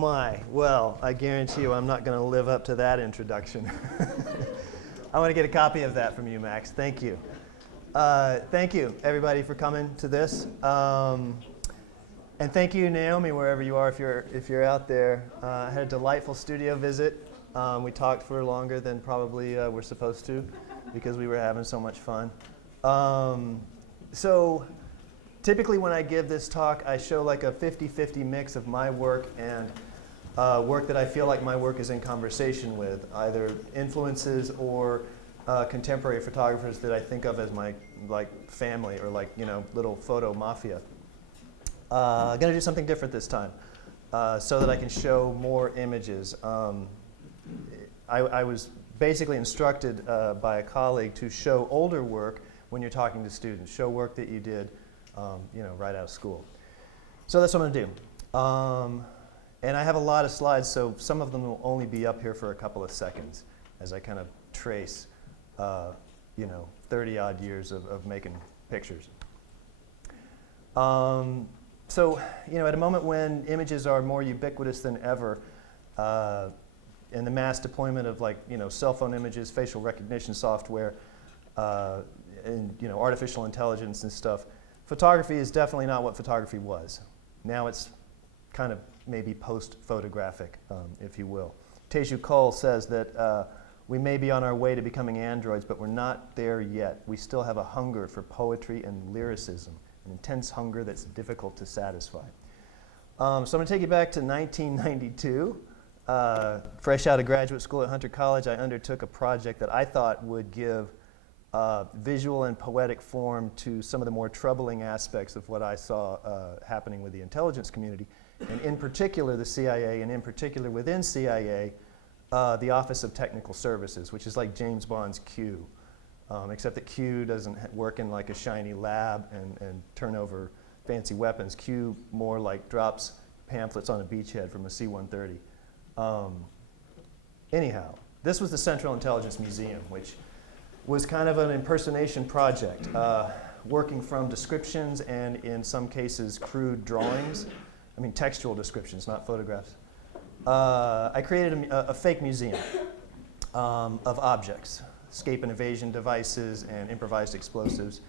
my. Well, I guarantee you I'm not going to live up to that introduction. I want to get a copy of that from you, Max. Thank you. Thank you, everybody, for coming to this. And thank you, Naomi, wherever you are, if you're out there. I had a delightful studio visit. We talked for longer than probably we're supposed to because we were having so much fun. So typically when I give this talk, I show like a 50-50 mix of my work and work that I feel like my work is in conversation with, either influences or contemporary photographers that I think of as my family or little photo mafia. I'm going to do something different this time so that I can show more images. I was basically instructed by a colleague to show older work when you're talking to students, show work that you did right out of school. So that's what I'm going to do. And I have a lot of slides, so some of them will only be up here for a couple of seconds as I kind of trace 30-odd years of making pictures. So, at a moment when images are more ubiquitous than ever, and the mass deployment of cell phone images, facial recognition software, and artificial intelligence and stuff, photography is definitely not what photography was. Now it's kind of maybe post-photographic, if you will. Teju Cole says that we may be on our way to becoming androids, but we're not there yet. We still have a hunger for poetry and lyricism, an intense hunger that's difficult to satisfy. So I'm going to take you back to 1992. Fresh out of graduate school at Hunter College, I undertook a project that I thought would give visual and poetic form to some of the more troubling aspects of what I saw happening with the intelligence community, and in particular the CIA, and in particular within CIA, the Office of Technical Services, which is like James Bond's Q. Except that Q doesn't work in like a shiny lab and turn over fancy weapons. Q more like drops pamphlets on a beachhead from a C-130. Anyhow, this was the Central Intelligence Museum, which was kind of an impersonation project, working from descriptions and in some cases crude drawings. I mean textual descriptions, not photographs. I created a fake museum of objects, escape and evasion devices and improvised explosives,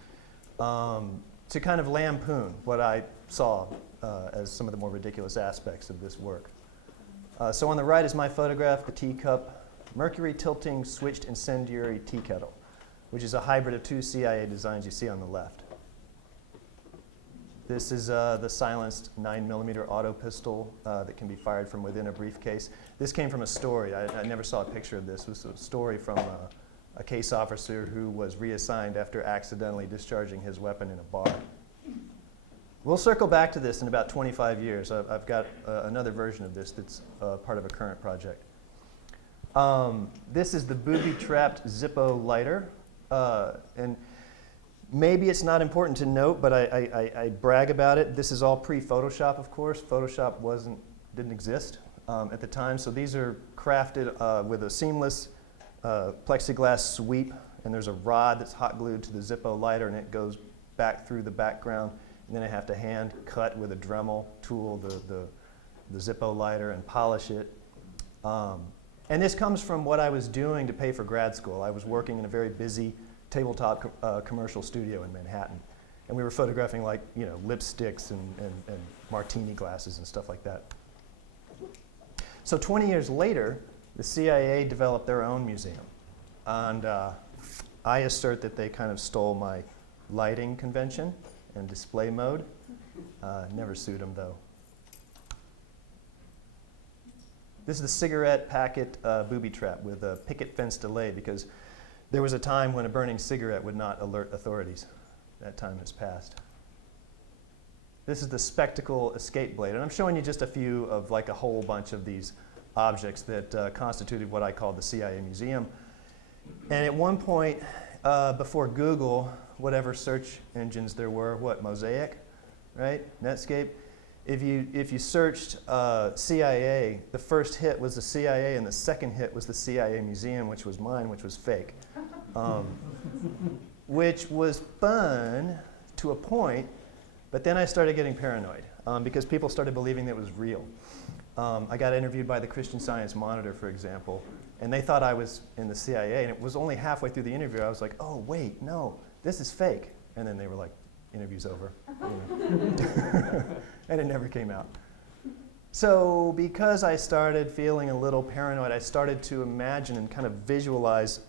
to kind of lampoon what I saw as some of the more ridiculous aspects of this work. So on the right is my photograph, the teacup, mercury tilting switched incendiary tea kettle, which is a hybrid of two CIA designs you see on the left. This is the silenced 9mm auto pistol that can be fired from within a briefcase. This came from a story. I never saw a picture of this. It was a story from a case officer who was reassigned after accidentally discharging his weapon in a bar. We'll circle back to this in about 25 years. I've got another version of this that's part of a current project. This is the booby-trapped Zippo lighter. And maybe it's not important to note, but I brag about it. This is all pre-Photoshop, of course. Photoshop didn't exist at the time. So these are crafted with a seamless plexiglass sweep, and there's a rod that's hot glued to the Zippo lighter, and it goes back through the background. And then I have to hand cut with a Dremel tool the Zippo lighter and polish it. And this comes from what I was doing to pay for grad school. I was working in a very busy tabletop commercial studio in Manhattan. And we were photographing lipsticks and martini glasses and stuff like that. So 20 years later, the CIA developed their own museum. And I assert that they kind of stole my lighting convention and display mode. Never sued them, though. This is the cigarette packet booby trap with a picket fence delay, because there was a time when a burning cigarette would not alert authorities. That time has passed. This is the spectacle escape blade, and I'm showing you just a few of a whole bunch of these objects that constituted what I called the CIA Museum. And at one point, before Google, whatever search engines there were, Mosaic, right? Netscape. If you searched CIA, the first hit was the CIA, and the second hit was the CIA Museum, which was mine, which was fake. Which was fun to a point, but then I started getting paranoid because people started believing that it was real. I got interviewed by the Christian Science Monitor, for example, and they thought I was in the CIA, and it was only halfway through the interview I was like, oh, wait, no, this is fake. And then they were like, interview's over. And it never came out. So because I started feeling a little paranoid, I started to imagine and kind of visualize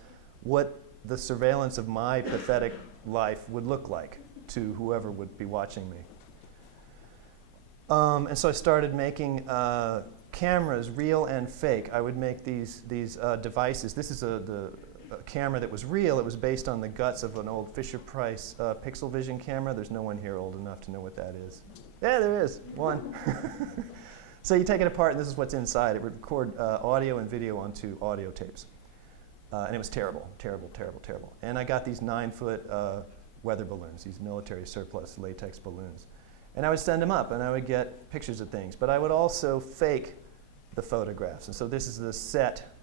what the surveillance of my pathetic life would look like to whoever would be watching me. And so I started making cameras, real and fake. I would make these devices. This is a camera that was real. It was based on the guts of an old Fisher-Price Pixel Vision camera. There's no one here old enough to know what that is. Yeah, there is, one. So you take it apart, and this is what's inside. It would record audio and video onto audio tapes. And it was terrible, terrible, terrible, terrible. And I got these 9-foot weather balloons, these military surplus latex balloons. And I would send them up, and I would get pictures of things. But I would also fake the photographs. And so this is the set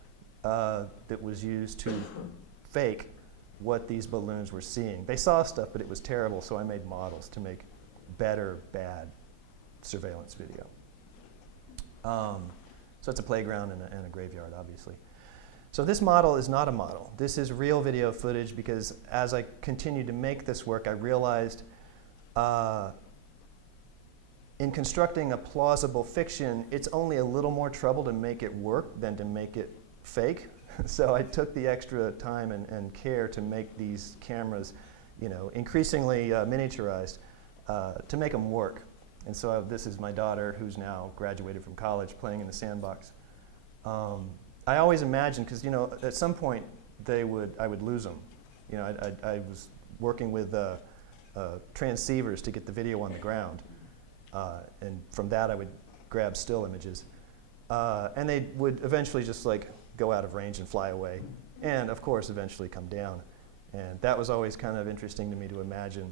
that was used to fake what these balloons were seeing. They saw stuff, but it was terrible, so I made models to make better, bad surveillance video. So it's a playground and a graveyard, obviously. So this model is not a model. This is real video footage because as I continued to make this work, I realized in constructing a plausible fiction, it's only a little more trouble to make it work than to make it fake. So I took the extra time and care to make these cameras, increasingly miniaturized to make them work. And so this is my daughter, who's now graduated from college, playing in the sandbox. I always imagined, because at some point I would lose them. I was working with transceivers to get the video on the ground, and from that I would grab still images, and they would eventually just go out of range and fly away, and of course eventually come down. And that was always kind of interesting to me to imagine,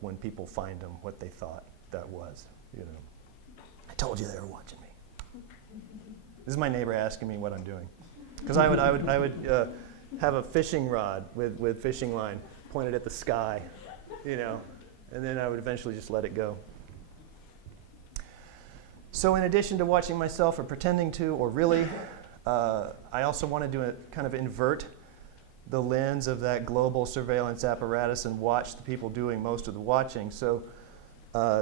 when people find them, what they thought that was. I told you they were watching me. This is my neighbor asking me what I'm doing, because I would have a fishing rod with fishing line pointed at the sky, and then I would eventually just let it go. So in addition to watching myself or pretending to, or really, I also wanted to kind of invert the lens of that global surveillance apparatus and watch the people doing most of the watching. So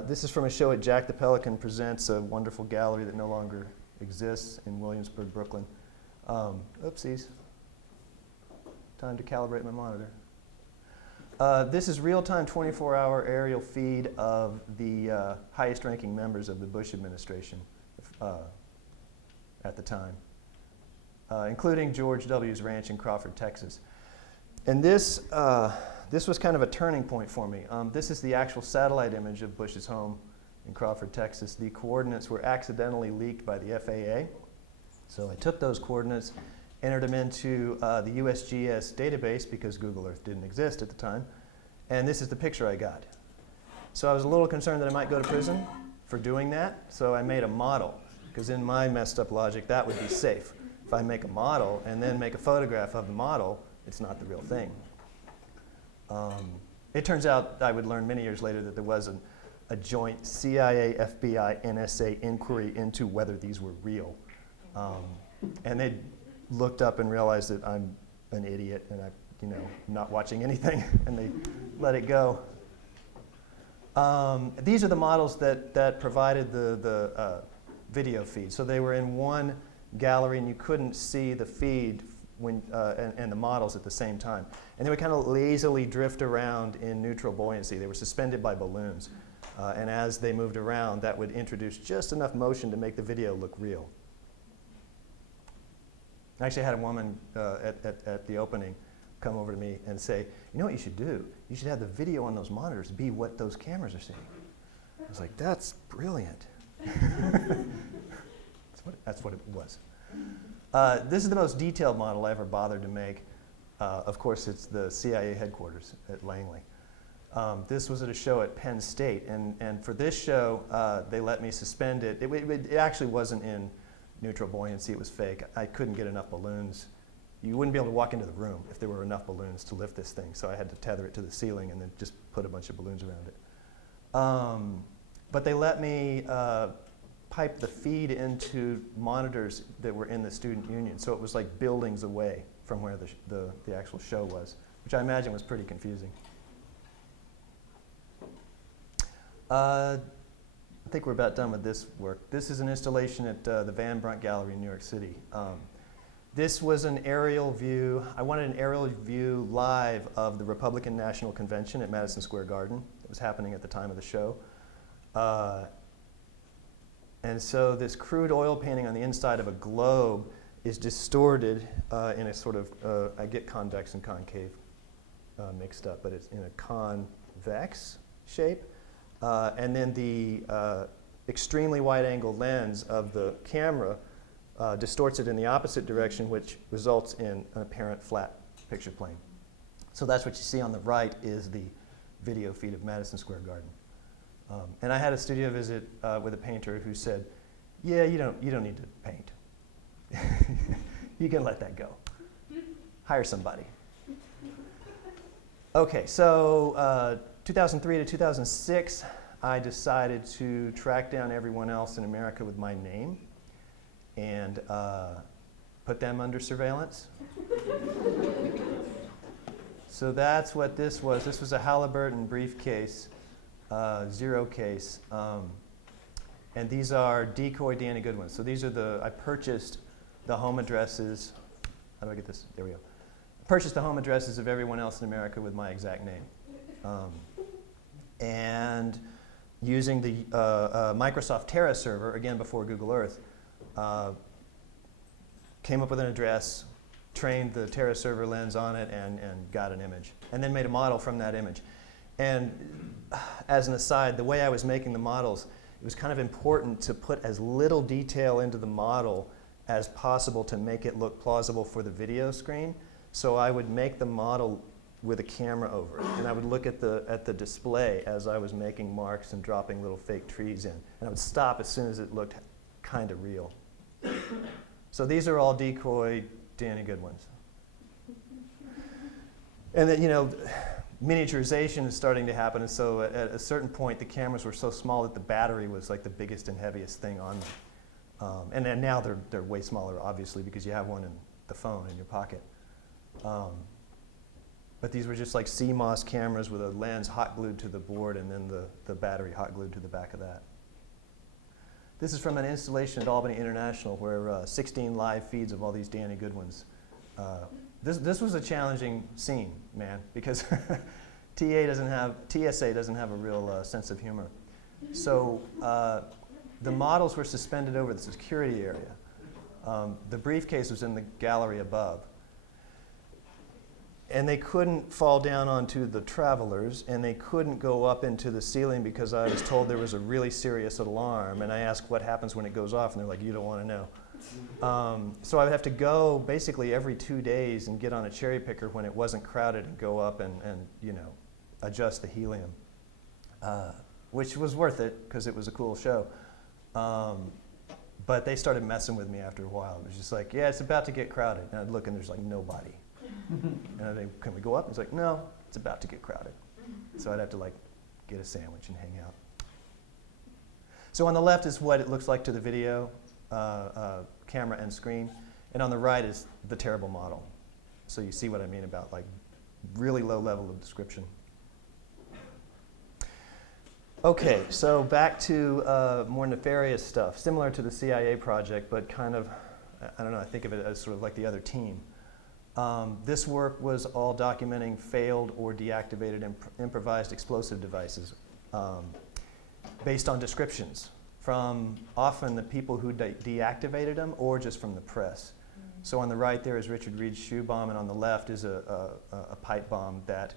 this is from a show at Jack the Pelican Presents, a wonderful gallery that no longer exists in Williamsburg, Brooklyn. Oopsies. Time to calibrate my monitor. This is real-time 24-hour aerial feed of the highest-ranking members of the Bush administration at the time, including George W.'s ranch in Crawford, Texas. And this was kind of a turning point for me. This is the actual satellite image of Bush's home in Crawford, Texas. The coordinates were accidentally leaked by the FAA. So I took those coordinates, entered them into the USGS database because Google Earth didn't exist at the time. And this is the picture I got. So I was a little concerned that I might go to prison for doing that. So I made a model, because in my messed up logic, that would be safe. If I make a model and then make a photograph of the model, it's not the real thing. It turns out, I would learn many years later, that there was a joint CIA, FBI, NSA inquiry into whether these were real. And they looked up and realized that I'm an idiot and I'm not watching anything, and they let it go. These are the models that provided the video feed. So they were in one gallery, and you couldn't see the feed and the models at the same time. And they would kind of lazily drift around in neutral buoyancy. They were suspended by balloons. And as they moved around, that would introduce just enough motion to make the video look real. I actually had a woman at the opening come over to me and say, you know what you should do? You should have the video on those monitors be what those cameras are seeing. I was like, that's brilliant. That's what it was. This is the most detailed model I ever bothered to make. Of course, it's the CIA headquarters at Langley. This was at a show at Penn State, and for this show, they let me suspend it. It actually wasn't in neutral buoyancy, it was fake. I couldn't get enough balloons. You wouldn't be able to walk into the room if there were enough balloons to lift this thing, so I had to tether it to the ceiling and then just put a bunch of balloons around it. But they let me pipe the feed into monitors that were in the student union. So it was like buildings away from where the actual show was, which I imagine was pretty confusing. I think we're about done with this work. This is an installation at the Van Brunt Gallery in New York City. This was an aerial view. I wanted an aerial view live of the Republican National Convention at Madison Square Garden. It was happening at the time of the show. And so this crude oil painting on the inside of a globe is distorted in a sort of, I get convex and concave mixed up, but it's in a convex shape. And then the extremely wide angle lens of the camera distorts it in the opposite direction, which results in an apparent flat picture plane. So that's what you see on the right is the video feed of Madison Square Garden. And I had a studio visit with a painter who said, yeah, you don't need to paint. You can let that go. Hire somebody. Okay, so 2003 to 2006, I decided to track down everyone else in America with my name and put them under surveillance. So that's what this was. This was a Halliburton briefcase, zero case. And these are decoy Danny Goodwin. So these are I purchased the home addresses. How do I get this? There we go. I purchased the home addresses of everyone else in America with my exact name. And using the Microsoft Terra server, again before Google Earth, came up with an address, trained the Terra server lens on it, and got an image. And then made a model from that image. And as an aside, the way I was making the models, it was kind of important to put as little detail into the model as possible to make it look plausible for the video screen. So I would make the model with a camera over it, and I would look at the display as I was making marks and dropping little fake trees in. And I would stop as soon as it looked kind of real. So these are all decoy Danny Goodwins. And then, you know, miniaturization is starting to happen, and so at a certain point the cameras were so small that the battery was like the biggest and heaviest thing on them. And then now they're way smaller, obviously, because you have one in the phone in your pocket. But these were just like CMOS cameras with a lens hot glued to the board and then the battery hot glued to the back of that. This is from an installation at Albany International where 16 live feeds of all these Danny Goodwins. This was a challenging scene, man, because TSA doesn't have a real sense of humor. So the models were suspended over the security area. The briefcase was in the gallery above. And they couldn't fall down onto the travelers, and they couldn't go up into the ceiling because I was told there was a really serious alarm. And I asked what happens when it goes off, and they're like, you don't want to know. So I would have to go basically every 2 days and get on a cherry picker when it wasn't crowded and go up and you know, adjust the helium, which was worth it because it was a cool show. But they started messing with me after a while. It was just like, yeah, it's about to get crowded. And I'd look and there's like nobody. And I'd say, can we go up? And it's like, no, it's about to get crowded. So I'd have to like get a sandwich and hang out. So on the left is what it looks like to the video, camera and screen. And on the right is the terrible model. So you see what I mean about like really low level of description. Okay, so back to more nefarious stuff, similar to the CIA project, but kind of, I don't know, I think of it as sort of like the other team. This work was all documenting failed or deactivated improvised explosive devices based on descriptions from often the people who deactivated them or just from the press. So on the right there is Richard Reed's shoe bomb, and on the left is a pipe bomb that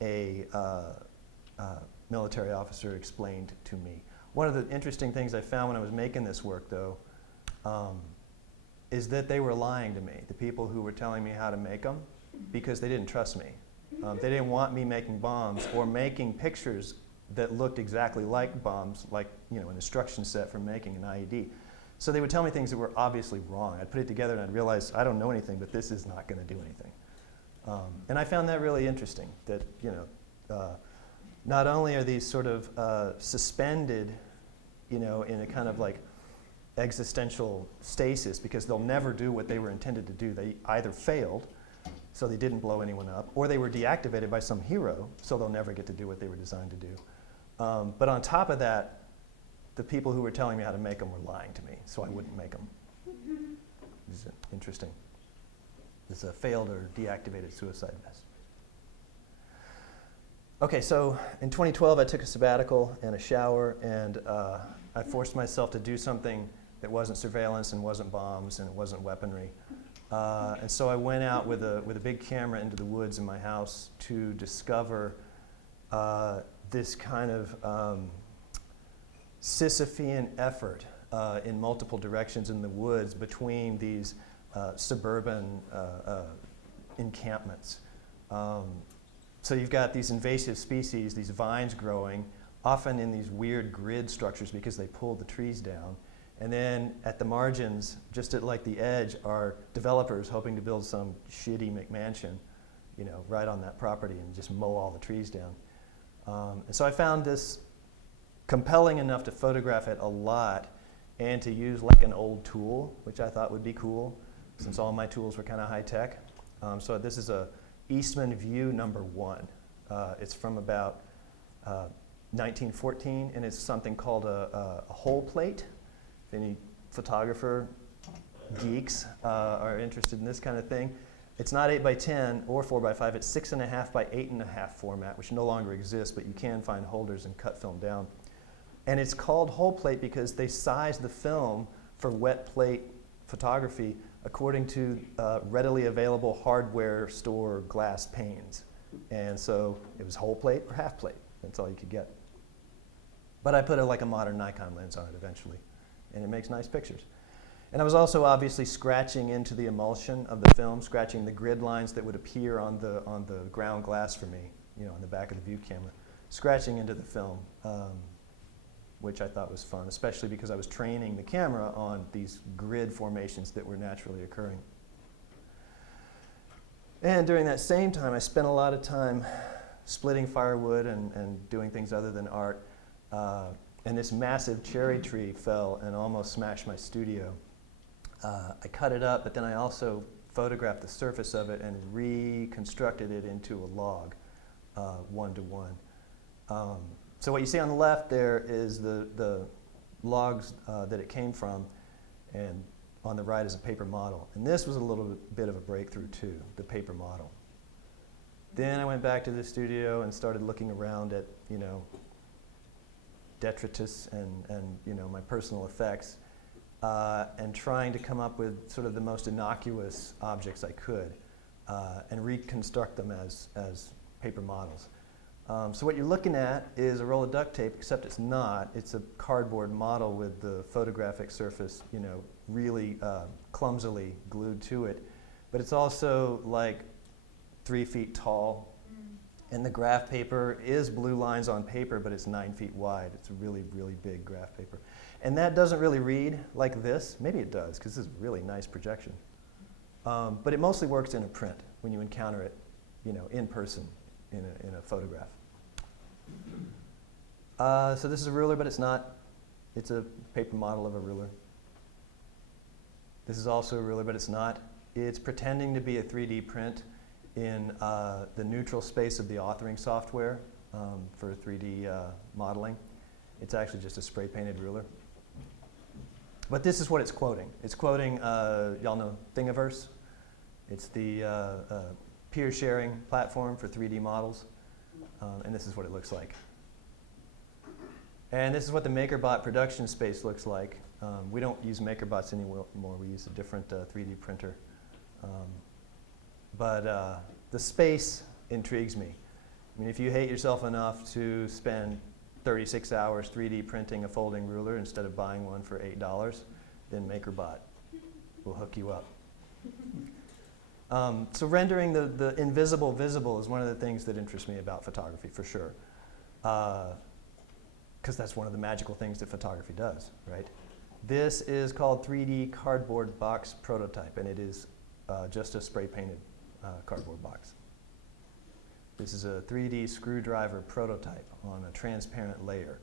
a military officer explained to me. One of the interesting things I found when I was making this work, though, is that they were lying to me, the people who were telling me how to make them, because they didn't trust me. They didn't want me making bombs or making pictures that looked exactly like bombs, like an instruction set for making an IED. So they would tell me things that were obviously wrong. I'd put it together and I'd realize I don't know anything, but this is not going to do anything. And I found that really interesting, that not only are these sort of suspended, in a kind of like existential stasis because they'll never do what they were intended to do. They either failed, so they didn't blow anyone up, or they were deactivated by some hero, so they'll never get to do what they were designed to do. But on top of that, the people who were telling me how to make them were lying to me, so I wouldn't make them. This is interesting. It's a failed or deactivated suicide vest. Okay, so in 2012, I took a sabbatical and a shower, and I forced myself to do something that wasn't surveillance and wasn't bombs and it wasn't weaponry. And so I went out with a big camera into the woods in my house to discover this kind of Sisyphean effort in multiple directions in the woods between these suburban encampments. So you've got these invasive species, these vines growing, often in these weird grid structures because they pull the trees down. And then at the margins, just at like the edge, are developers hoping to build some shitty McMansion, you know, right on that property and just mow all the trees down. And so I found this compelling enough to photograph it a lot and to use like an old tool, which I thought would be cool since all my tools were kind of high tech. So this is a Eastman View #1. It's from about 1914, and it's something called a whole plate. If any photographer geeks are interested in this kind of thing. It's not 8x10 or 4x5, it's 6.5 by 8.5 format, which no longer exists, but you can find holders and cut film down. And it's called whole plate because they size the film for wet plate photography according to readily available hardware store glass panes. And so it was whole plate or half plate. That's all you could get. But I put like a modern Nikon lens on it eventually, and it makes nice pictures. And I was also obviously scratching into the emulsion of the film, scratching the grid lines that would appear on the ground glass for me, you know, on the back of the view camera, scratching into the film, which I thought was fun, especially because I was training the camera on these grid formations that were naturally occurring. And during that same time, I spent a lot of time splitting firewood and doing things other than art. And this massive cherry tree fell and almost smashed my studio. I cut it up, but then I also photographed the surface of it and reconstructed it into a log, 1-to-1. So what you see on the left there is the logs that it came from, and on the right is a paper model. And this was a little bit of a breakthrough too, the paper model. Then I went back to the studio and started looking around at, you know, detritus and you know, my personal effects, and trying to come up with sort of the most innocuous objects I could, and reconstruct them as paper models. So what you're looking at is a roll of duct tape, except it's not. It's a cardboard model with the photographic surface, you know, really clumsily glued to it. But it's also like 3 feet tall. And the graph paper is blue lines on paper, but it's 9 feet wide. It's a really, really big graph paper. And that doesn't really read like this. Maybe it does, because this is a really nice projection. But it mostly works in a print when you encounter it, you know, in person in a photograph. So this is a ruler, but it's not. It's a paper model of a ruler. This is also a ruler, but it's not. It's pretending to be a 3D print in the neutral space of the authoring software for 3D modeling. It's actually just a spray-painted ruler. But this is what it's quoting. It's quoting, y'all know Thingiverse? It's the peer-sharing platform for 3D models. And this is what it looks like. And this is what the MakerBot production space looks like. We don't use MakerBots anymore. We use a different 3D printer. But the space intrigues me. I mean, if you hate yourself enough to spend 36 hours 3D printing a folding ruler instead of buying one for $8, then MakerBot will hook you up. So rendering the invisible visible is one of the things that interests me about photography, for sure. Because that's one of the magical things that photography does, right? This is called 3D cardboard box prototype, and it is just a spray-painted cardboard box. This is a 3D screwdriver prototype on a transparent layer,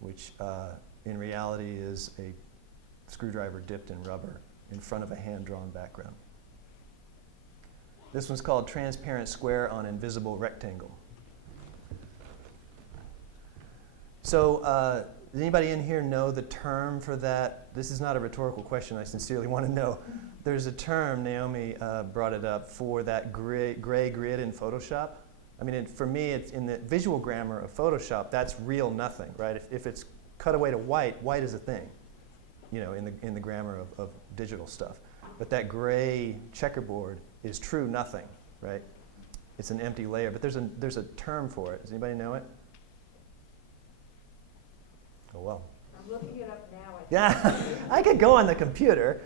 which in reality is a screwdriver dipped in rubber in front of a hand-drawn background. This one's called Transparent Square on Invisible Rectangle. So does anybody in here know the term for that? This is not a rhetorical question. I sincerely want to know. There's a term, Naomi brought it up, for that gray grid in Photoshop. I mean, for me, it's in the visual grammar of Photoshop, that's real nothing, right? If it's cut away to white, white is a thing, you know, in the grammar of digital stuff. But that gray checkerboard is true nothing, right? It's an empty layer, but there's a term for it. Does anybody know it? Oh, well. I'm looking it up now. Yeah, I could go on the computer.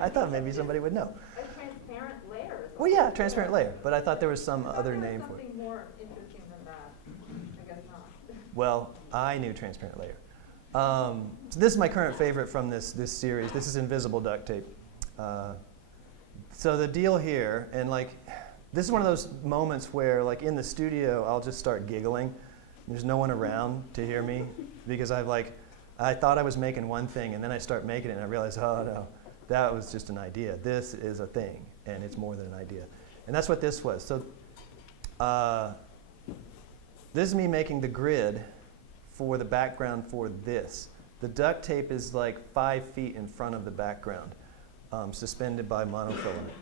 I thought maybe somebody would know. A transparent layer. Well, yeah, transparent layer, but I thought there was some other name for it. Something more interesting than that. I guess not. Well, I knew transparent layer. So this is my current favorite from this series. This is invisible duct tape. So the deal here, and like, this is one of those moments where, like, in the studio, I'll just start giggling. There's no one around to hear me because I thought I was making one thing, and then I start making it, and I realize, oh no, that was just an idea. This is a thing, and it's more than an idea. And that's what this was. So this is me making the grid for the background for this. The duct tape is like 5 feet in front of the background, suspended by monofilament.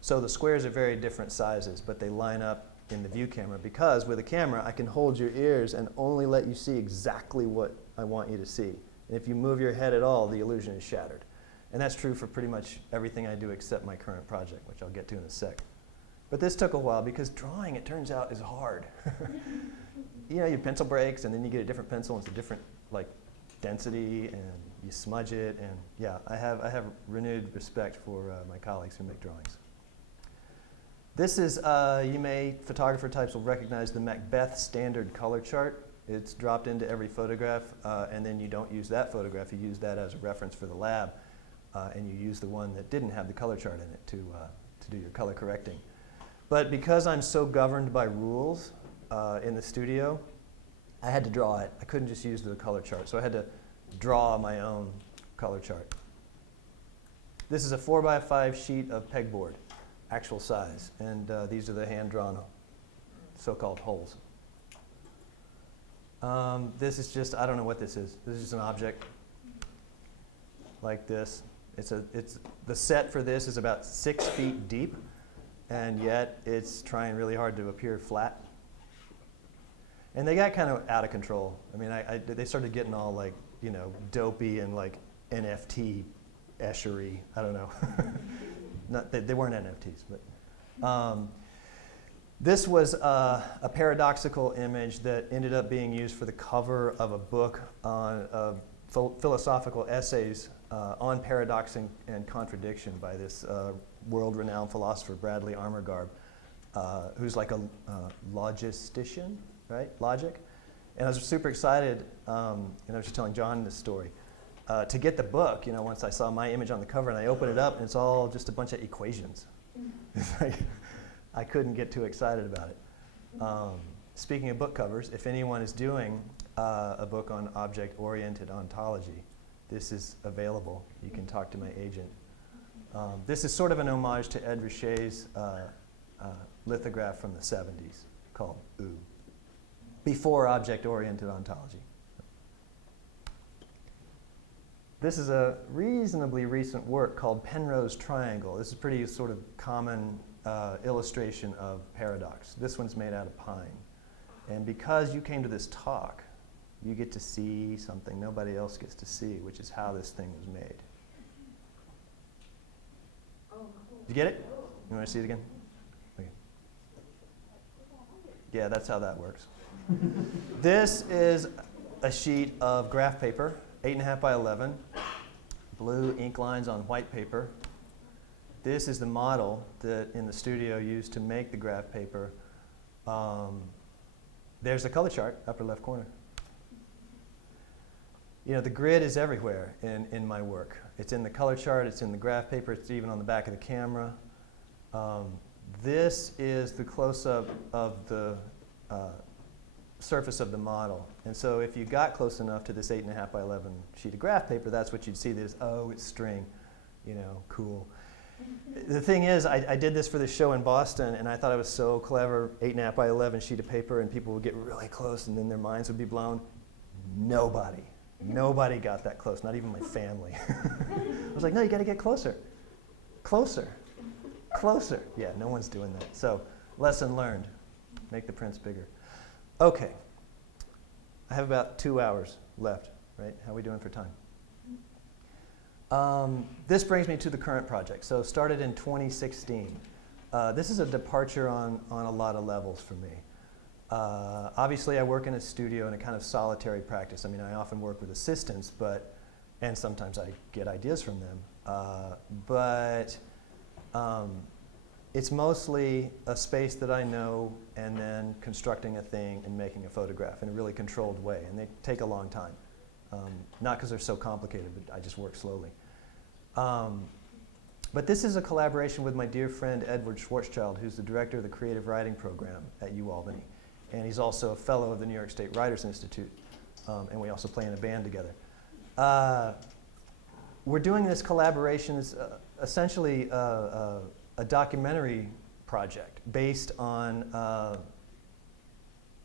So the squares are very different sizes, but they line up in the view camera, because with a camera I can hold your ears and only let you see exactly what I want you to see. And if you move your head at all, the illusion is shattered. And that's true for pretty much everything I do except my current project, which I'll get to in a sec. But this took a while because drawing, it turns out, is hard. You know, your pencil breaks, and then you get a different pencil, and it's a different like density, and you smudge it, and yeah, I have renewed respect for my colleagues who make drawings. This is, photographer types will recognize the Macbeth standard color chart. It's dropped into every photograph, and then you don't use that photograph, you use that as a reference for the lab, and you use the one that didn't have the color chart in it to do your color correcting. But because I'm so governed by rules in the studio, I had to draw it. I couldn't just use the color chart, so I had to draw my own color chart. This is a 4x5 sheet of pegboard, actual size, and these are the hand-drawn so-called holes. This is just, I don't know what this is. This is just an object like this. The set for this is about 6 feet deep, and yet it's trying really hard to appear flat. And they got kind of out of control. I mean, they started getting all like, you know, dopey and like NFT-eshery. I don't know. They weren't NFTs, but this was a paradoxical image that ended up being used for the cover of a book on philosophical essays on paradox and contradiction by this world-renowned philosopher, Bradley Armourgarb, who's like a logistician, right? Logic. And I was super excited, and I was just telling John this story, to get the book, you know, once I saw my image on the cover, and I open it up, and it's all just a bunch of equations. It's like, I couldn't get too excited about it. Speaking of book covers, if anyone is doing a book on object-oriented ontology, this is available. You can talk to my agent. This is sort of an homage to Ed Richet's lithograph from the 70s called OO, before object-oriented ontology. This is a reasonably recent work called Penrose Triangle. This is a pretty sort of common illustration of paradox. This one's made out of pine. And because you came to this talk, you get to see something nobody else gets to see, which is how this thing was made. Did you get it? You want to see it again? Okay. Yeah, that's how that works. This is a sheet of graph paper, 8.5 by 11, blue ink lines on white paper. This is the model that in the studio used to make the graph paper. There's the color chart, upper left corner. You know, the grid is everywhere in my work. It's in the color chart, it's in the graph paper, it's even on the back of the camera. This is the close-up of the surface of the model. And so if you got close enough to this 8.5 by 11 sheet of graph paper, that's what you'd see. There's, oh, it's string, you know, cool. The thing is, I did this for the show in Boston, and I thought it was so clever, 8.5 by 11 sheet of paper, and people would get really close, and then their minds would be blown. Nobody got that close, not even my family. I was like, no, you got to get closer. Closer. Yeah, no one's doing that. So, lesson learned. Make the prints bigger. Okay. I have about 2 hours left, right? How are we doing for time? This brings me to the current project. So started in 2016. This is a departure on a lot of levels for me. Obviously, I work in a studio in a kind of solitary practice. I mean, I often work with assistants, and sometimes I get ideas from them. But it's mostly a space that I know and then constructing a thing and making a photograph in a really controlled way. And they take a long time. Not because they're so complicated, but I just work slowly. But this is a collaboration with my dear friend Edward Schwarzschild, who's the director of the creative writing program at UAlbany. And he's also a fellow of the New York State Writers Institute. And we also play in a band together. We're doing this collaboration. It's essentially a documentary project based on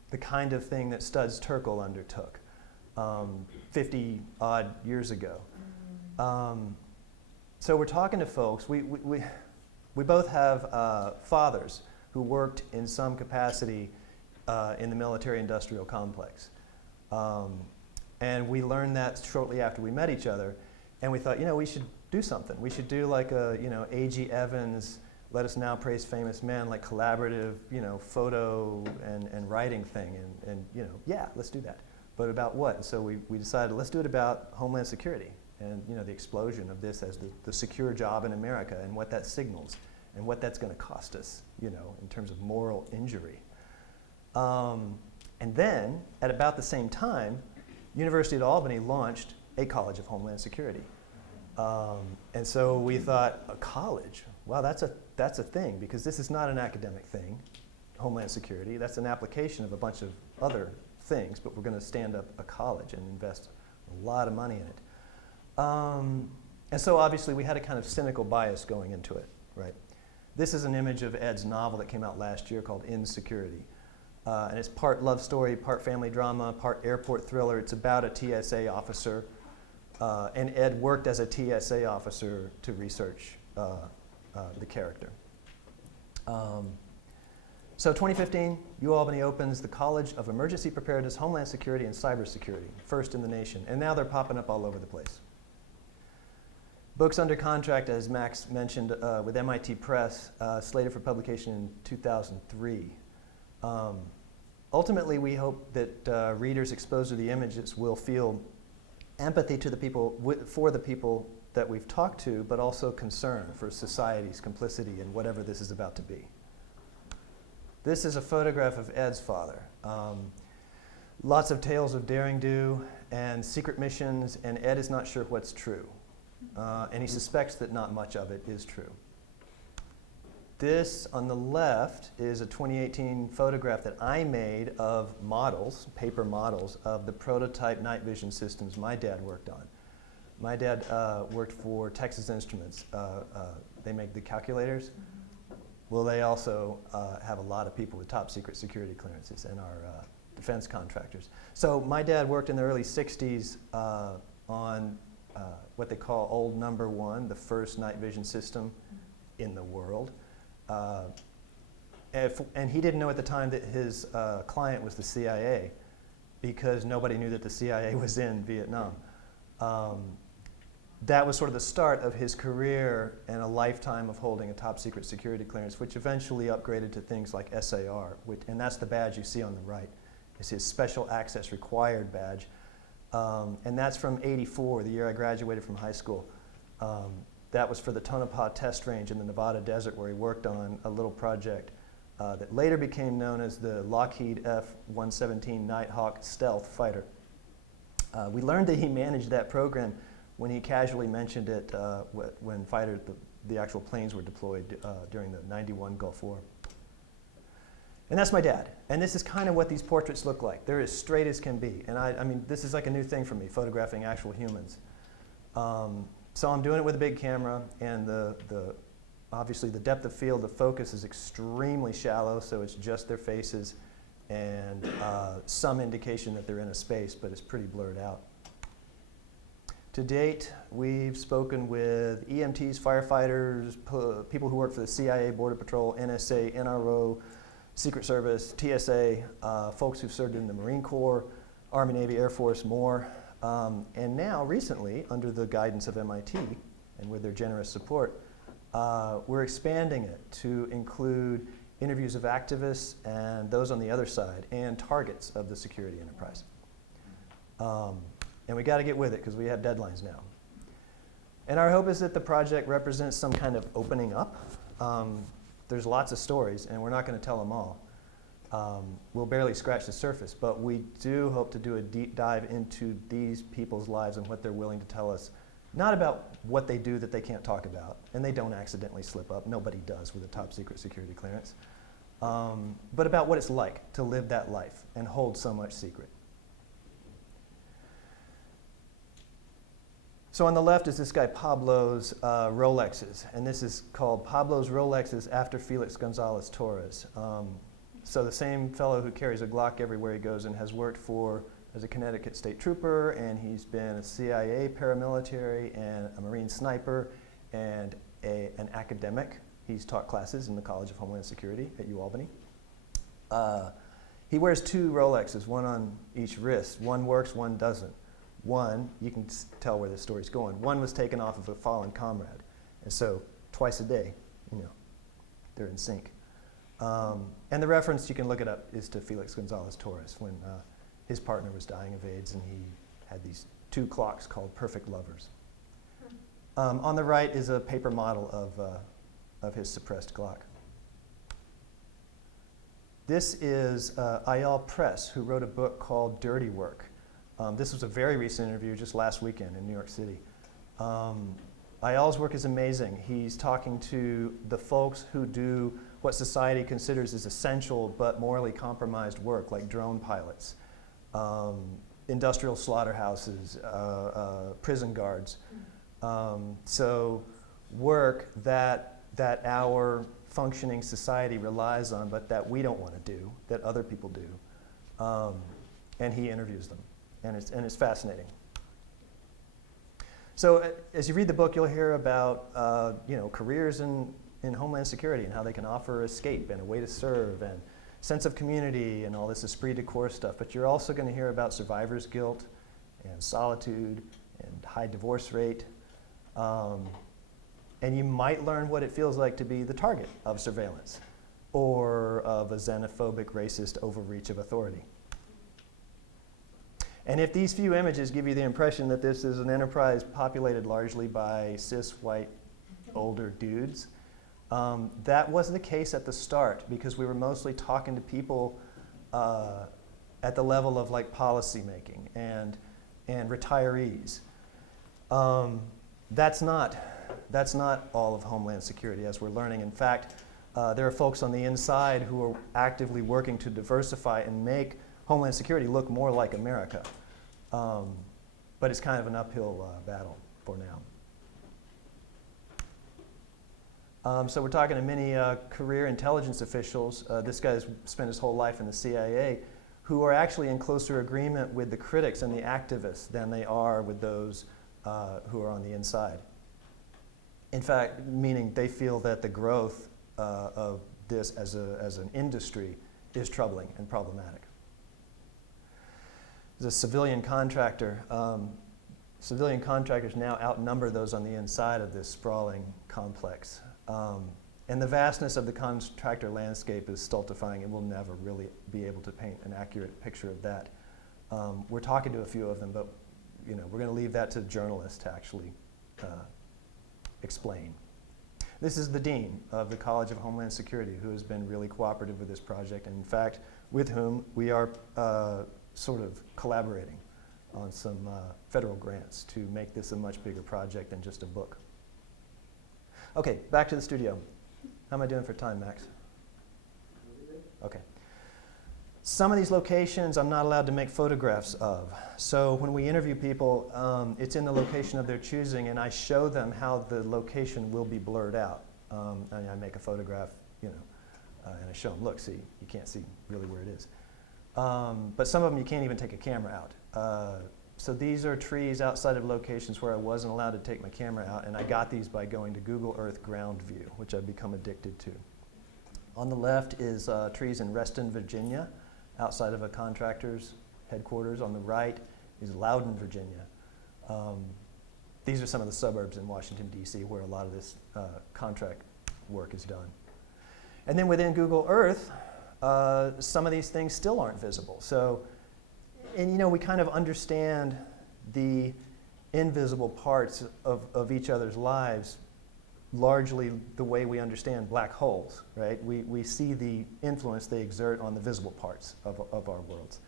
the kind of thing that Studs Terkel undertook 50-odd years ago. So we're talking to folks. We both have fathers who worked in some capacity in the military-industrial complex. And we learned that shortly after we met each other. And we thought, you know, we should do something. We should do like a, you know, A.G. Evans, Let Us Now Praise Famous Men, like collaborative, you know, photo and writing thing. And, you know, yeah, let's do that. But about what? And so we decided, let's do it about Homeland Security and, you know, the explosion of this as the secure job in America and what that signals and what that's going to cost us, you know, in terms of moral injury. And then, at about the same time, University of Albany launched a College of Homeland Security. And so we thought, a college? Wow, that's a thing, because this is not an academic thing, Homeland Security. That's an application of a bunch of other things, but we're going to stand up a college and invest a lot of money in it. And so obviously we had a kind of cynical bias going into it, right? This is an image of Ed's novel that came out last year called Insecurity. And it's part love story, part family drama, part airport thriller. It's about a TSA officer. And Ed worked as a TSA officer to research the character. So 2015, UAlbany opens the College of Emergency Preparedness, Homeland Security, and Cybersecurity, first in the nation. And now they're popping up all over the place. Books under contract, as Max mentioned, with MIT Press, slated for publication in 2003. Ultimately, we hope that readers exposed to the images will feel empathy to the people, for the people that we've talked to, but also concern for society's complicity in whatever this is about to be. This is a photograph of Ed's father. Lots of tales of daring do and secret missions, and Ed is not sure what's true. And he suspects that not much of it is true. This on the left is a 2018 photograph that I made of models, paper models, of the prototype night vision systems my dad worked on. My dad worked for Texas Instruments. They make the calculators. Well, they also have a lot of people with top secret security clearances and are defense contractors. So my dad worked in the early 60s on what they call Old Number One, the first night vision system in the world. And he didn't know at the time that his client was the CIA, because nobody knew that the CIA was in Vietnam. That was sort of the start of his career and a lifetime of holding a top secret security clearance, which eventually upgraded to things like SAR, and that's the badge you see on the right. It's his Special Access Required badge. And that's from '84, the year I graduated from high school. That was for the Tonopah Test Range in the Nevada desert, where he worked on a little project that later became known as the Lockheed F-117 Nighthawk stealth fighter. We learned that he managed that program when he casually mentioned it when the actual planes were deployed during the '91 Gulf War. And that's my dad. And this is kind of what these portraits look like. They're as straight as can be. And I mean, this is like a new thing for me, photographing actual humans. So I'm doing it with a big camera, and obviously the depth of field of focus is extremely shallow, so it's just their faces and some indication that they're in a space, but it's pretty blurred out. To date, we've spoken with EMTs, firefighters, people who work for the CIA, Border Patrol, NSA, NRO, Secret Service, TSA, folks who've served in the Marine Corps, Army, Navy, Air Force, more. And now, recently, under the guidance of MIT and with their generous support, we're expanding it to include interviews of activists and those on the other side and targets of the security enterprise. And we got to get with it because we have deadlines now. And our hope is that the project represents some kind of opening up. There's lots of stories, and we're not going to tell them all. We'll barely scratch the surface, but we do hope to do a deep dive into these people's lives and what they're willing to tell us, not about what they do that they can't talk about, and they don't accidentally slip up. Nobody does with a top secret security clearance. But about what it's like to live that life and hold so much secret. So on the left is this guy Pablo's Rolexes, and this is called Pablo's Rolexes after Felix Gonzalez Torres. So the same fellow who carries a Glock everywhere he goes and has worked as a Connecticut state trooper, and he's been a CIA paramilitary and a Marine sniper and an academic. He's taught classes in the College of Homeland Security at UAlbany. He wears 2 Rolexes, one on each wrist. One works, one doesn't. One, you can tell where this story's going. One was taken off of a fallen comrade. And so twice a day, they're in sync. And the reference, you can look it up, is to Felix Gonzalez Torres when his partner was dying of AIDS, and he had these 2 clocks called Perfect Lovers. On the right is a paper model of his suppressed Glock. This is Ayal Press, who wrote a book called Dirty Work. This was a very recent interview just last weekend in New York City. Ayal's work is amazing. He's talking to the folks who do what society considers as essential but morally compromised work, like drone pilots, industrial slaughterhouses, prison guards. So work that our functioning society relies on, but that we don't want to do, that other people do. And he interviews them. And it's fascinating. So as you read the book, you'll hear about careers in Homeland Security and how they can offer escape and a way to serve and sense of community and all this esprit de corps stuff. But you're also going to hear about survivor's guilt and solitude and high divorce rate. And you might learn what it feels like to be the target of surveillance or of a xenophobic, racist overreach of authority. And if these few images give you the impression that this is an enterprise populated largely by cis, white, older dudes, that wasn't the case at the start, because we were mostly talking to people at the level of like policy making and retirees. That's not all of Homeland Security, as we're learning. In fact, there are folks on the inside who are actively working to diversify and make Homeland Security look more like America. But it's kind of an uphill battle for now. So we're talking to many career intelligence officials. This guy's spent his whole life in the CIA, who are actually in closer agreement with the critics and the activists than they are with those who are on the inside. In fact, meaning they feel that the growth of this as an industry is troubling and problematic. As a civilian contractor, civilian contractors now outnumber those on the inside of this sprawling complex. And the vastness of the contractor landscape is stultifying, and we'll never really be able to paint an accurate picture of that. We're talking to a few of them, but we're going to leave that to journalists to actually explain. This is the dean of the College of Homeland Security, who has been really cooperative with this project, and in fact, with whom we are sort of collaborating on some federal grants to make this a much bigger project than just a book. Okay, back to the studio. How am I doing for time, Max? Okay. Some of these locations I'm not allowed to make photographs of. So when we interview people, it's in the location of their choosing, and I show them how the location will be blurred out. And I make a photograph, you know, and I show them, look, see, you can't see really where it is. But some of them you can't even take a camera out. So these are trees outside of locations where I wasn't allowed to take my camera out, and I got these by going to Google Earth Ground View, which I've become addicted to. On the left is trees in Reston, Virginia, outside of a contractor's headquarters. On the right is Loudoun, Virginia. These are some of the suburbs in Washington, D.C., where a lot of this contract work is done. And then within Google Earth, some of these things still aren't visible. So, and you know, we kind of understand the invisible parts of each other's lives largely the way we understand black holes, right? We see the influence they exert on the visible parts of our worlds.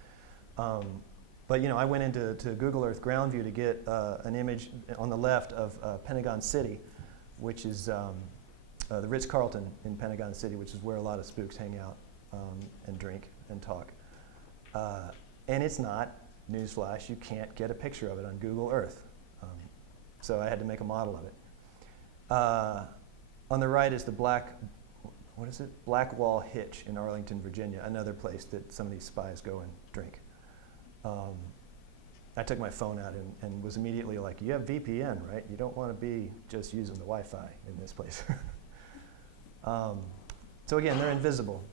But you know, I went into Google Earth Ground View to get an image on the left of Pentagon City, which is the Ritz-Carlton in Pentagon City, which is where a lot of spooks hang out and drink and talk. And it's not, newsflash, you can't get a picture of it on Google Earth. So I had to make a model of it. On the right is the Blackwall Hitch in Arlington, Virginia, another place that some of these spies go and drink. I took my phone out and was immediately like, you have VPN, right? You don't want to be just using the Wi-Fi in this place. So again, they're invisible.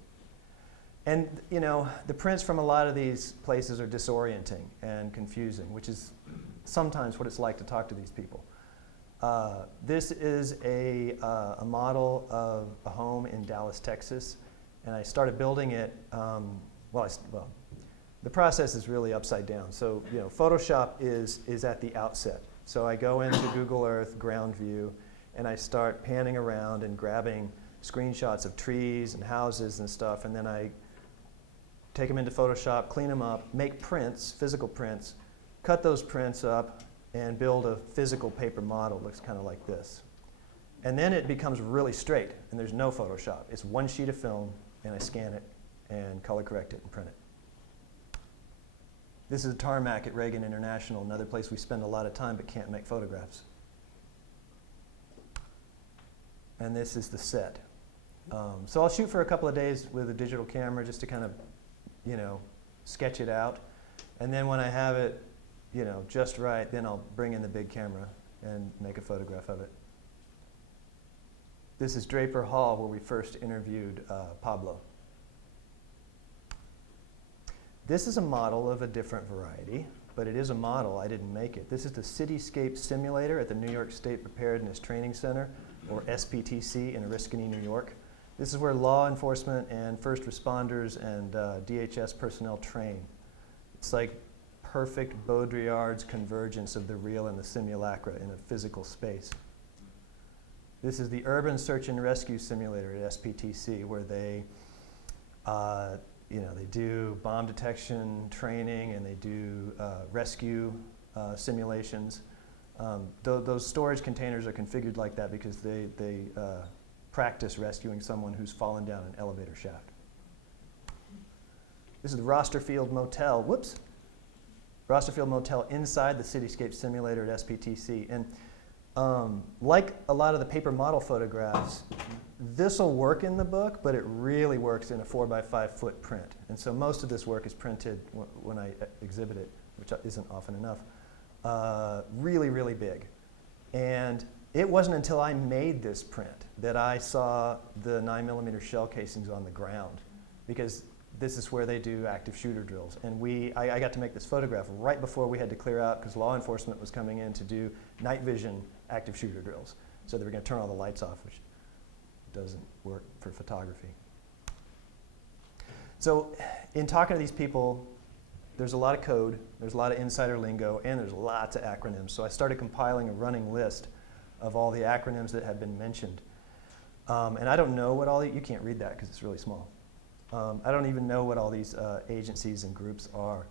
And you know, the prints from a lot of these places are disorienting and confusing, which is sometimes what it's like to talk to these people. This is a model of a home in Dallas, Texas, and I started building it, the process is really upside down. So, you know, Photoshop is at the outset. So I go into Google Earth Ground View, and I start panning around and grabbing screenshots of trees and houses and stuff, and then I take them into Photoshop, clean them up, make prints, physical prints, cut those prints up, and build a physical paper model. Looks kind of like this. And then it becomes really straight, and there's no Photoshop. It's one sheet of film, and I scan it and color correct it and print it. This is a tarmac at Reagan International, another place we spend a lot of time but can't make photographs. And this is the set. So I'll shoot for a couple of days with a digital camera just to kind of, you know, sketch it out. And then when I have it, you know, just right, then I'll bring in the big camera and make a photograph of it. This is Draper Hall, where we first interviewed Pablo. This is a model of a different variety, but it is a model. I didn't make it. This is the Cityscape Simulator at the New York State Preparedness Training Center, or SPTC, in Oriskany, New York. This is where law enforcement and first responders and DHS personnel train. It's like perfect Baudrillard's convergence of the real and the simulacra in a physical space. This is the Urban Search and Rescue Simulator at SPTC, where they, you know, they do bomb detection training and they do rescue simulations. Those storage containers are configured like that because they practice rescuing someone who's fallen down an elevator shaft. This is the Rosterfield Motel. Whoops. Rosterfield Motel inside the Cityscape Simulator at SPTC. And like a lot of the paper model photographs, this will work in the book, but it really works in a 4x5 foot print. And so most of this work is printed when I exhibit it, which isn't often enough, really, really big. And it wasn't until I made this print that I saw the 9mm shell casings on the ground, because this is where they do active shooter drills. And I got to make this photograph right before we had to clear out, because law enforcement was coming in to do night vision active shooter drills. So they were going to turn all the lights off, which doesn't work for photography. So in talking to these people, there's a lot of code, there's a lot of insider lingo, and there's lots of acronyms. So I started compiling a running list of all the acronyms that have been mentioned. And I don't know what all you can't read that because it's really small. I don't even know what all these agencies and groups are.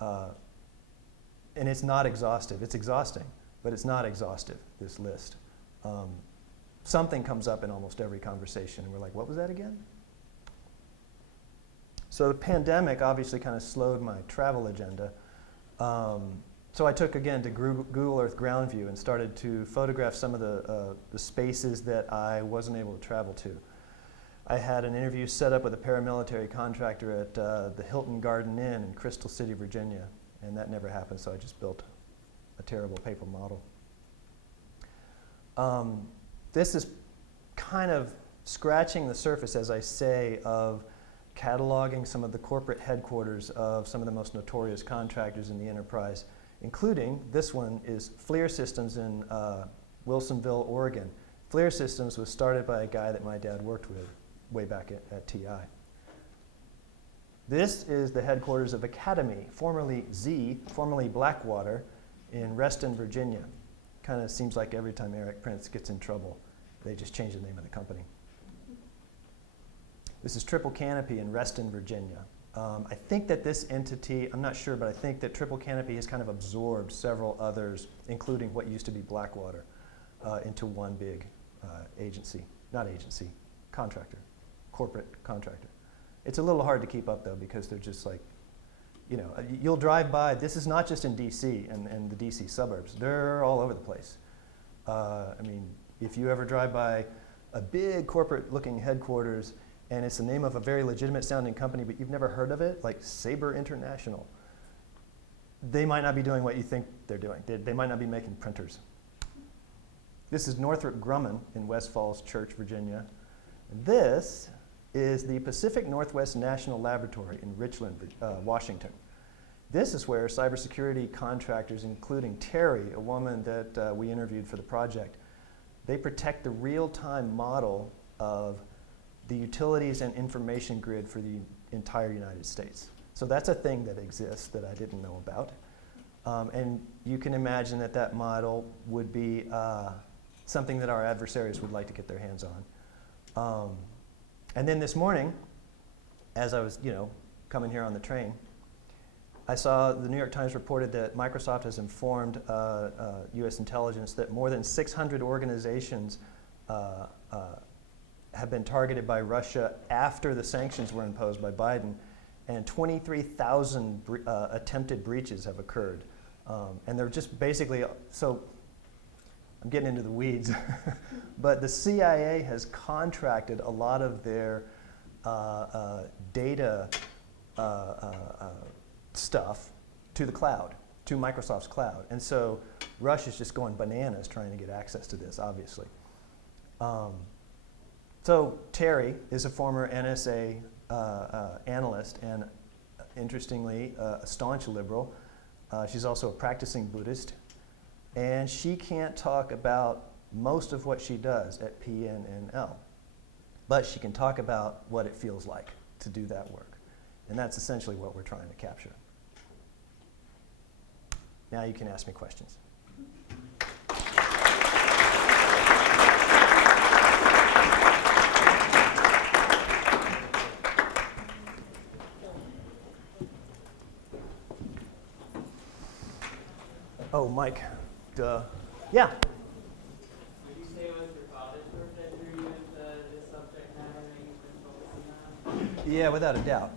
And it's not exhaustive. It's exhausting, but it's not exhaustive, this list. Something comes up in almost every conversation, and we're like, what was that again? So the pandemic obviously kind of slowed my travel agenda. So I took again to Google Earth Ground View and started to photograph some of the spaces that I wasn't able to travel to. I had an interview set up with a paramilitary contractor at the Hilton Garden Inn in Crystal City, Virginia, and that never happened, so I just built a terrible paper model. This is kind of scratching the surface, as I say, of cataloging some of the corporate headquarters of some of the most notorious contractors in the enterprise, including, this one is FLIR Systems in Wilsonville, Oregon. FLIR Systems was started by a guy that my dad worked with way back at TI. This is the headquarters of Academy, formerly Z, formerly Blackwater, in Reston, Virginia. Kind of seems like every time Eric Prince gets in trouble, they just change the name of the company. This is Triple Canopy in Reston, Virginia. I think that this entity, I'm not sure, but I think that Triple Canopy has kind of absorbed several others, including what used to be Blackwater, into one big contractor, corporate contractor. It's a little hard to keep up though, because they're just like, you know, you'll drive by, this is not just in DC and the DC suburbs, they're all over the place. I mean, if you ever drive by a big corporate looking headquarters and it's the name of a very legitimate sounding company, but you've never heard of it, like Sabre International, they might not be doing what you think they're doing. They might not be making printers. This is Northrop Grumman in West Falls Church, Virginia. This is the Pacific Northwest National Laboratory in Richland, Washington. This is where cybersecurity contractors, including Terry, a woman that we interviewed for the project, they protect the real-time model of the utilities and information grid for the entire United States. So that's a thing that exists that I didn't know about. And you can imagine that that model would be something that our adversaries would like to get their hands on. And then this morning, as I was, coming here on the train, I saw the New York Times reported that Microsoft has informed U.S. intelligence that more than 600 organizations have been targeted by Russia after the sanctions were imposed by Biden, and 23,000 attempted breaches have occurred. And they're just basically, so I'm getting into the weeds, but the CIA has contracted a lot of their data stuff to the cloud, to Microsoft's cloud. And so Russia's just going bananas trying to get access to this, obviously. So Terry is a former NSA analyst and, interestingly, a staunch liberal. She's also a practicing Buddhist. And she can't talk about most of what she does at PNNL. But she can talk about what it feels like to do that work. And that's essentially what we're trying to capture. Now you can ask me questions. Oh, Mike. Duh. Yeah. Would you say it was your father's work that drew you into this subject matter that you've been focusing on? Yeah, without a doubt.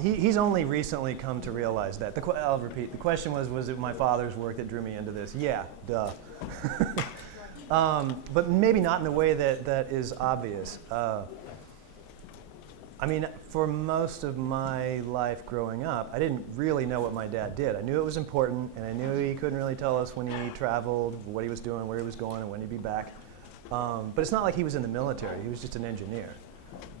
He's only recently come to realize that. I'll repeat. The question was it my father's work that drew me into this? Yeah, duh. But maybe not in the way that is obvious. I mean, for most of my life growing up, I didn't really know what my dad did. I knew it was important, and I knew he couldn't really tell us when he traveled, what he was doing, where he was going, and when he'd be back. But it's not like he was in the military. He was just an engineer.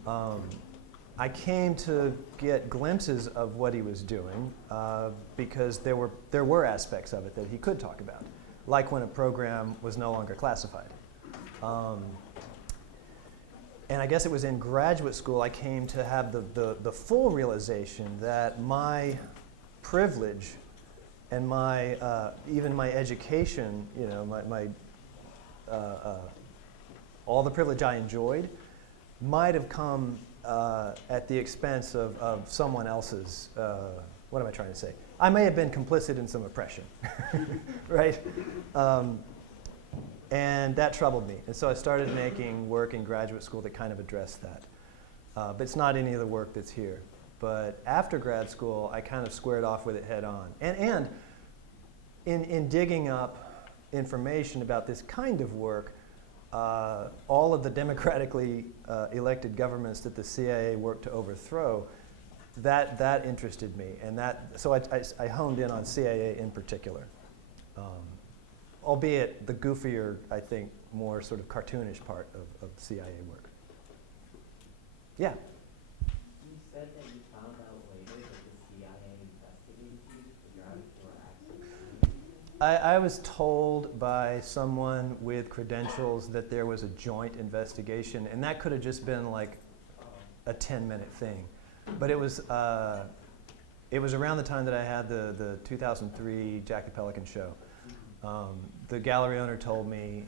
I came to get glimpses of what he was doing because there were aspects of it that he could talk about, like when a program was no longer classified. And I guess it was in graduate school I came to have the full realization that my privilege and my even my education, all the privilege I enjoyed might have come at the expense of someone else's, what am I trying to say? I may have been complicit in some oppression, right? And that troubled me. And so I started making work in graduate school that kind of addressed that. but it's not any of the work that's here. But after grad school, I kind of squared off with it head on. And in digging up information about this kind of work, all of the democratically elected governments that the CIA worked to overthrow, that interested me, and so I honed in on CIA in particular, albeit the goofier, I think, more sort of cartoonish part of CIA work. Yeah. You said that you found out later that the CIA investigated you to figure out if you were actually. I was told by someone with credentials that there was a joint investigation, and that could have just been like a 10-minute thing. But it was around the time that I had the 2003 Jack the Pelican show. The gallery owner told me,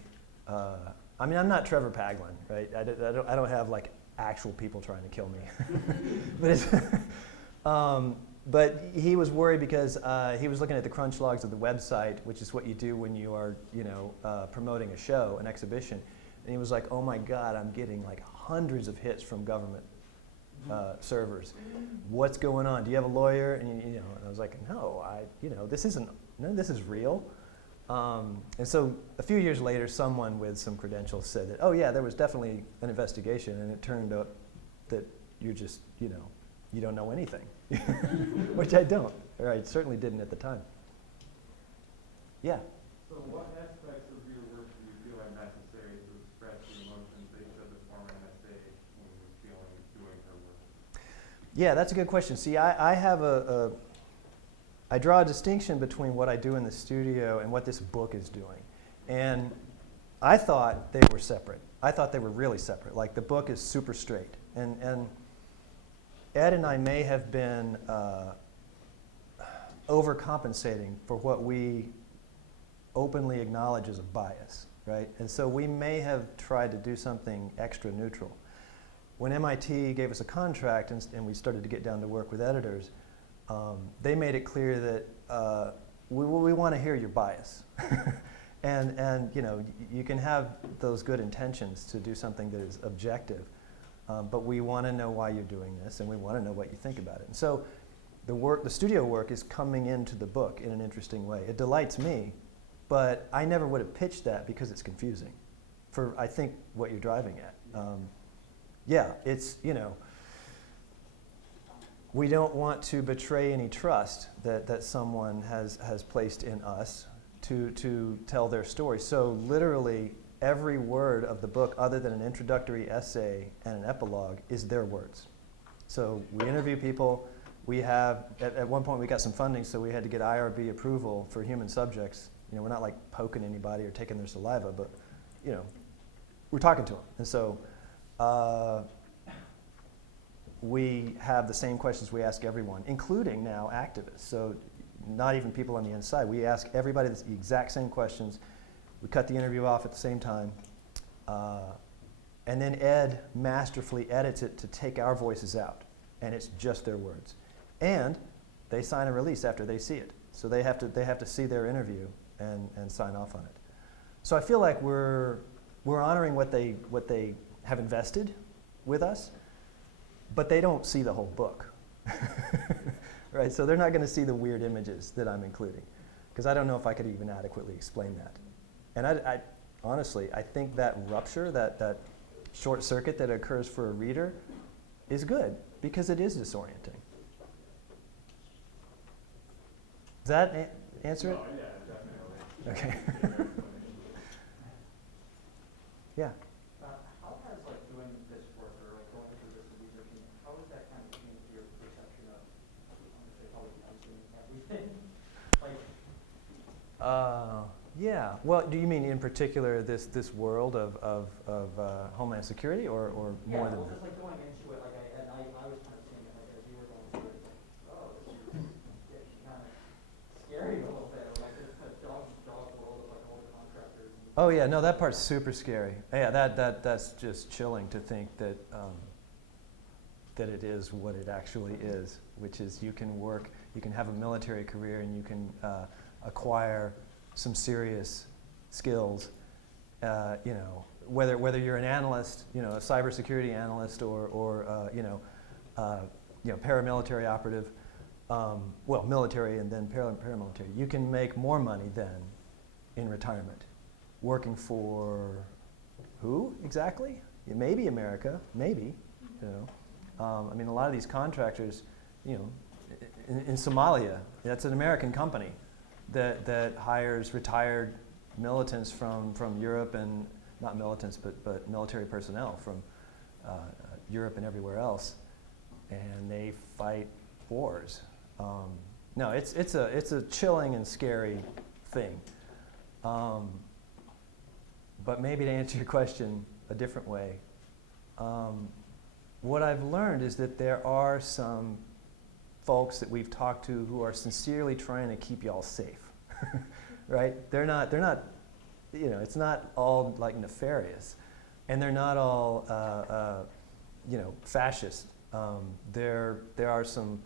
I mean, I'm not Trevor Paglin, right? I don't have like actual people trying to kill me. But he was worried because he was looking at the crunch logs of the website, which is what you do when you are, promoting a show, an exhibition. And he was like, "Oh my God, I'm getting like hundreds of hits from government servers. What's going on? Do you have a lawyer?" And and I was like, "No, this isn't. None of this is real." And so a few years later, someone with some credentials said that, "Oh yeah, there was definitely an investigation, and it turned out that you're just, you don't know anything," which I don't, or I certainly didn't at the time. Yeah. So what aspects of your work do you feel are necessary to express the emotions that you said the former NSA when you were feeling doing her work? Yeah, that's a good question. See, I draw a distinction between what I do in the studio and what this book is doing. And I thought they were separate. I thought they were really separate. Like, the book is super straight. And Ed and I may have been overcompensating for what we openly acknowledge as a bias, right? And so we may have tried to do something extra neutral. When MIT gave us a contract and we started to get down to work with editors, they made it clear that we want to hear your bias. and you can have those good intentions to do something that is objective, but we want to know why you're doing this, and we want to know what you think about it. And so the studio work is coming into the book in an interesting way. It delights me, but I never would have pitched that because it's confusing for, I think, what you're driving at. Yeah, it's, we don't want to betray any trust that someone has placed in us to tell their story. So literally every word of the book, other than an introductory essay and an epilogue, is their words. So we interview people. We have, at one point we got some funding, so we had to get IRB approval for human subjects. We're not like poking anybody or taking their saliva, but we're talking to them. And so we have the same questions we ask everyone, including now activists. So not even people on the inside. We ask everybody the exact same questions. We cut the interview off at the same time. And then Ed masterfully edits it to take our voices out. And it's just their words. And they sign a release after they see it. So they have to see their interview and sign off on it. So I feel like we're honoring what they have invested with us, but they don't see the whole book. Right? So they're not going to see the weird images that I'm including, because I don't know if I could even adequately explain that. And I honestly, I think that rupture, that short circuit that occurs for a reader is good, because it is disorienting. Does that answer it? Oh, yeah, definitely. Okay. Yeah. How has doing this work or going through this research, how has that kind of changed your perception of, public policy and everything? Yeah. Well, do you mean in particular this world of Homeland Security, or more than well, that? just going into it, I was kind of seeing it as you were going through it, this is kind of scary a little bit, this kind of dog world of all the contractors. Oh yeah, no, that part's super scary. Yeah, that's just chilling to think that that it is what it actually is, which is you can work, you can have a military career, and you can acquire some serious skills, whether you're an analyst, a cybersecurity analyst, or paramilitary operative, well, military and then paramilitary, you can make more money than in retirement, working for who exactly? Maybe America, maybe. I mean, a lot of these contractors, in Somalia, that's an American company that hires retired militants from Europe, and not militants, but military personnel from Europe and everywhere else, and they fight wars. No, it's a chilling and scary thing. But maybe to answer your question a different way, what I've learned is that there are some folks that we've talked to who are sincerely trying to keep y'all safe, right? They're not, it's not all like nefarious, and they're not all, fascist. There are some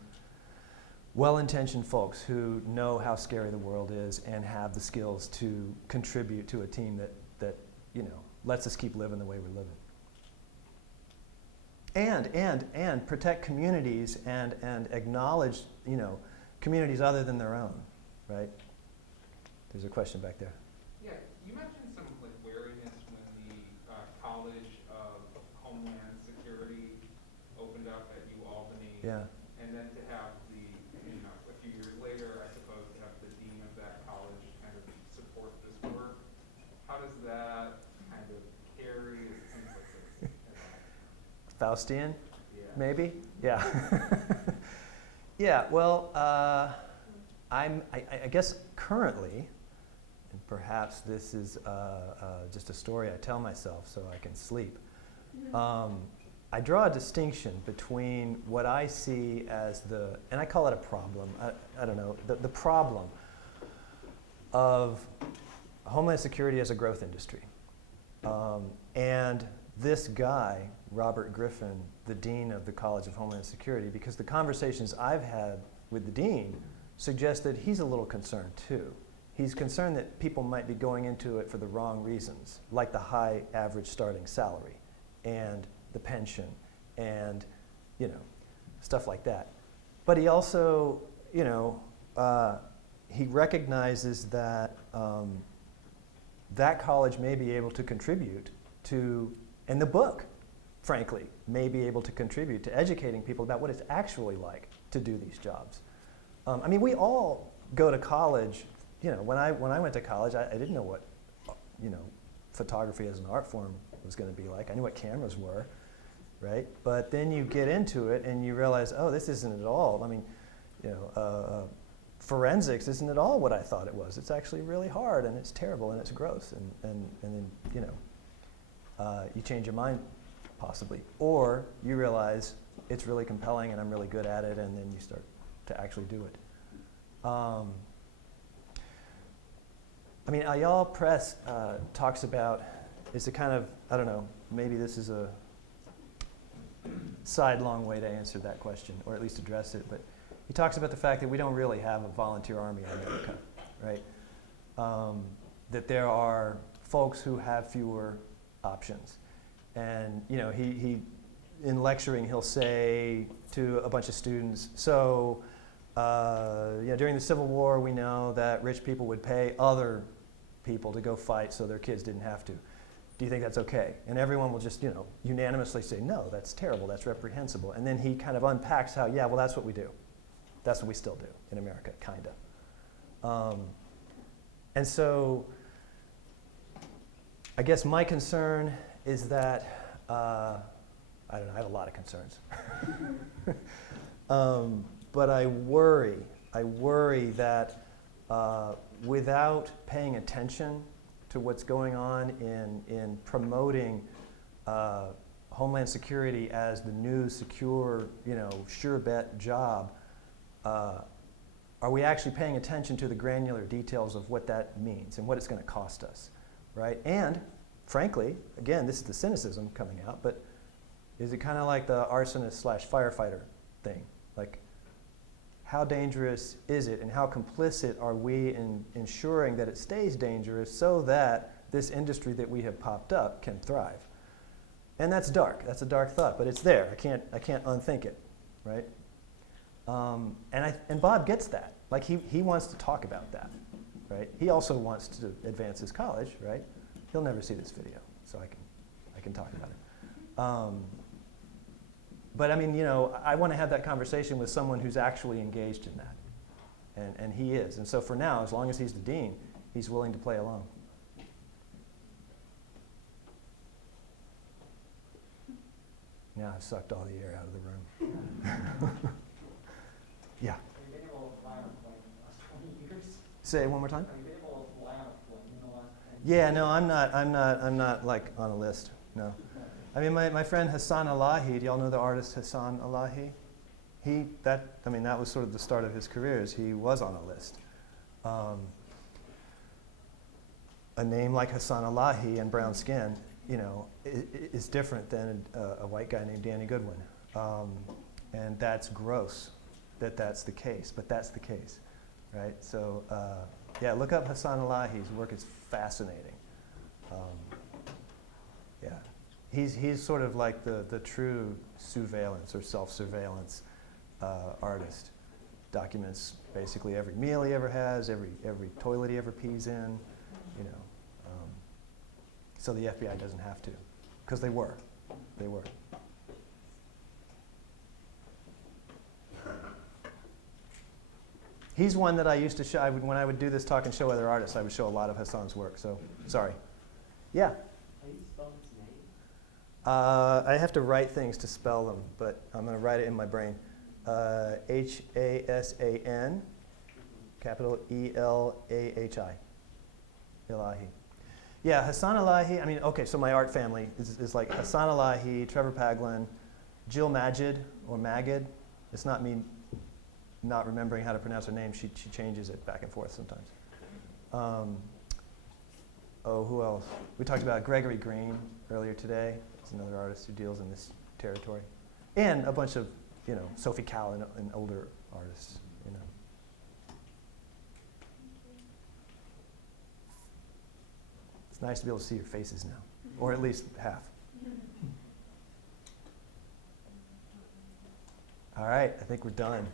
well-intentioned folks who know how scary the world is and have the skills to contribute to a team that lets us keep living the way we're living. And protect communities and acknowledge, communities other than their own, right? There's a question back there. Yeah, you mentioned some like wariness when the College of Homeland Security opened up at Albany. Yeah. And then to have a few years later, I suppose, to have the dean of that college kind of support this work. How does that kind of carry things like this? Faustian, Yeah. maybe? Yeah. Yeah, well, I guess currently, and perhaps this is just a story I tell myself so I can sleep, I draw a distinction between what I see as and I call it a problem, I don't know, the problem of Homeland Security as a growth industry. And this guy, Robert Griffin, the dean of the College of Homeland Security, because the conversations I've had with the dean suggest that he's a little concerned too. He's concerned that people might be going into it for the wrong reasons, like the high average starting salary and the pension and, stuff like that. But he also, he recognizes that that college may be able to contribute to, and the book, frankly, may be able to contribute to educating people about what it's actually like to do these jobs. I mean, we all go to college. When I went to college, I didn't know what, photography as an art form was going to be like. I knew what cameras were, right? But then you get into it and you realize, oh, this isn't at all. I mean, forensics isn't at all what I thought it was. It's actually really hard, and it's terrible, and it's gross, and then you change your mind, possibly, or you realize it's really compelling and I'm really good at it, and then you start to actually do it. I mean, Ayala Press talks about, it's a kind of, I don't know, maybe this is a sidelong way to answer that question, or at least address it, but he talks about the fact that we don't really have a volunteer army in America, right? That there are folks who have fewer options. And he in lecturing, he'll say to a bunch of students, so during the Civil War, we know that rich people would pay other people to go fight so their kids didn't have to. Do you think that's okay? And everyone will just, unanimously say, no, that's terrible, that's reprehensible. And then he kind of unpacks how, yeah, well, that's what we do. That's what we still do in America, kind of. And so I guess my concern is that, I don't know, I have a lot of concerns. But I worry that without paying attention to what's going on in promoting Homeland Security as the new secure, sure bet job, are we actually paying attention to the granular details of what that means and what it's going to cost us, right? And frankly, again, this is the cynicism coming out, but is it kind of like the arsonist / firefighter thing? Like, how dangerous is it, and how complicit are we in ensuring that it stays dangerous so that this industry that we have popped up can thrive. And that's dark. That's a dark thought, but it's there. I can't unthink it, right? And Bob gets that. Like he wants to talk about that, right? He also wants to advance his college, right? He'll never see this video, so I can talk about it. But I mean, you know, I want to have that conversation with someone who's actually engaged in that, and he is. And so for now, as long as he's the dean, he's willing to play along. Now I've sucked all the air out of the room. Yeah. Have you been able to fly on a plane in the last 20 years? Say it one more time. Have you been able to fly on a plane in the last 10 years? Yeah, no, I'm not like on a list. No. I mean, my friend Hassan Elahi, do y'all know the artist Hassan Elahi? That was sort of the start of his career, is he was on a list. A name like Hassan Elahi and brown skin, you know, is different than a white guy named Danny Goodwin. And that's gross that that's the case, but that's the case, right? So, yeah, look up Hassan Elahi's work. Is fascinating. Yeah. He's sort of like the true surveillance or self-surveillance artist. Documents basically every meal he ever has, every toilet he ever pees in, you know. So the FBI doesn't have to, because they were. He's one that I used to show. When I would do this talk and show other artists, I would show a lot of Hassan's work. So, sorry. Yeah. How do you spell his name? I have to write things to spell them, but I'm going to write it in my brain. Hassan, capital Elahi. Elahi. Yeah, Hassan Elahi. I mean, okay, so my art family is like Hassan Elahi, Trevor Paglin, Jill Majid, or Magid. It's not me not remembering how to pronounce her name. She changes it back and forth sometimes. Who else? We talked about Gregory Green earlier today. He's another artist who deals in this territory. And a bunch of, you know, Sophie Cowell and older artists, you know. It's nice to be able to see your faces now, or at least half. All right, I think we're done.